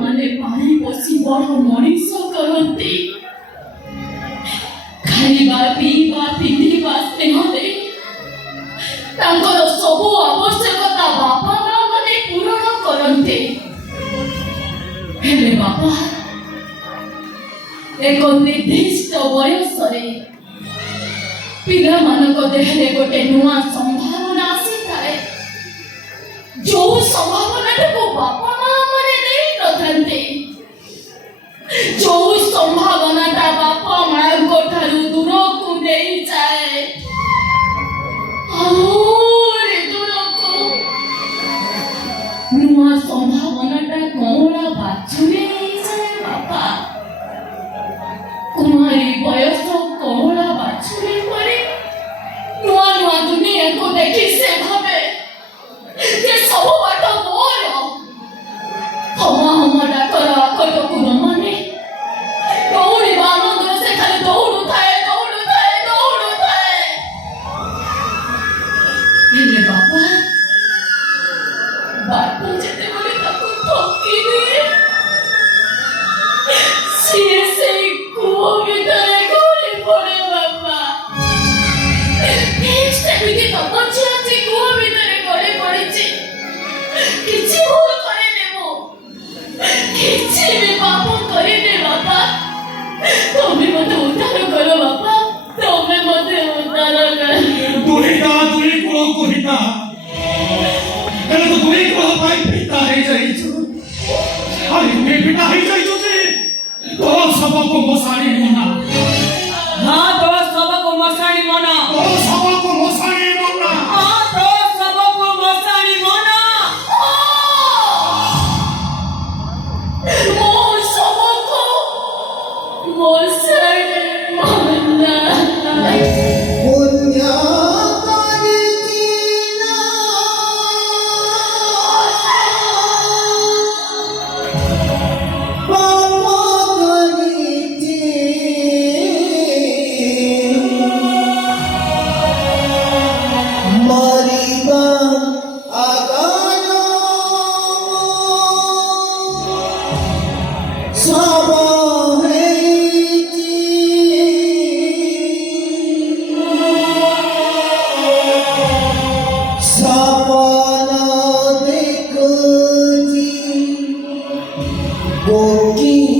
ମାନେ ପାଣି ପଶି ବଡ଼ ମଣିଷ କରନ୍ତି। ଖାଇବା ପିଇବା ପିନ୍ଧିବା ସ୍ନେହରେ ତାଙ୍କର ସବୁ ଆବଶ୍ୟକତା ବାପା ମା ମାନେ ପୂରଣ କରନ୍ତି। ହେଲେ ବାପା ଏକ ନିର୍ଦ୍ଦିଷ୍ଟ ବୟସରେ ପିଲାମାନଙ୍କ ଦେହରେ ଗୋଟେ ନୂଆ ସମ୍ଭାବନା ଆସିଥାଏ, ଯୋଉ ସମ୍ଭାବନାଟାକୁ ବାପା ମା ମାନେ ଦେଇନଥାନ୍ତି। ଯୋଉ ସମ୍ଭାବନାଟା ବାପା ମାଙ୍କ ଠାରୁ ଦୂରକୁ ନେଇଯାଏ, ଆହୁରି ଦୂରକୁ। ନୂଆ ସମ୍ଭାବନାଟା କଅଁଳା ବାଛୁରୀ ହେଇଯାଏ ବାପା। କୁମାରୀ ବୟସ କଅଁଳା ବାଛୁରୀ ପରି ନୂଆ ନୂଆ ଦୁନିଆକୁ ଦେଖି ସେ ଭାବେ ଯେ ସବୁ ବାଟ ମୋର। ହମା ହମା ଡାକର ଆକଟକୁ ନ ମାନେ ଦୌଡ଼ିବା ଆନନ୍ଦରେ ସେ ଖାଲି ଦୌଡୁଥାଏ। ହେଲେ ବାପା ବାଟ ଯେତେବେଳେ ତାକୁ ଥକିଦିଏ, ସିଏ ସେଇ କୂଅ ଭିତରେ ଗଳି ପଡେ ବାପା। ସେମିତି ତପସ୍ୟା ଅଛି, କୂଅ ଭିତରେ ଗଳି ପଡିଛି। କିଛି ଭୁଲ କରିନି ମୁଁ, କିଛି ବି ପାପ କରିନି ବାପା। ତମେ ମତେ ଉଦ୍ଧାର କର ବାପା, ତମେ ମତେ ଉଦ୍ଧାର କର। ତୁଇ କୂଳକୁ ହିତା, ହେଲେ ତ ତୁଇ କୂଳ ପାଇଁ ପିତା ହେଇଯାଇଛୁ। ଆରେ ତୁଇ ପିତା ହେଇଯାଇଛୁ ଯେ ତୋ ଶବକୁ ମଶାଣି ମନା। हाँ तो सबको मसाणी मना। ତୋ ଶବକୁ ମଶାଣି ମନା। हाँ तो सबको मसाणी मना। ମୋ ଶବକୁ ମଶାଣି ମନା। Walking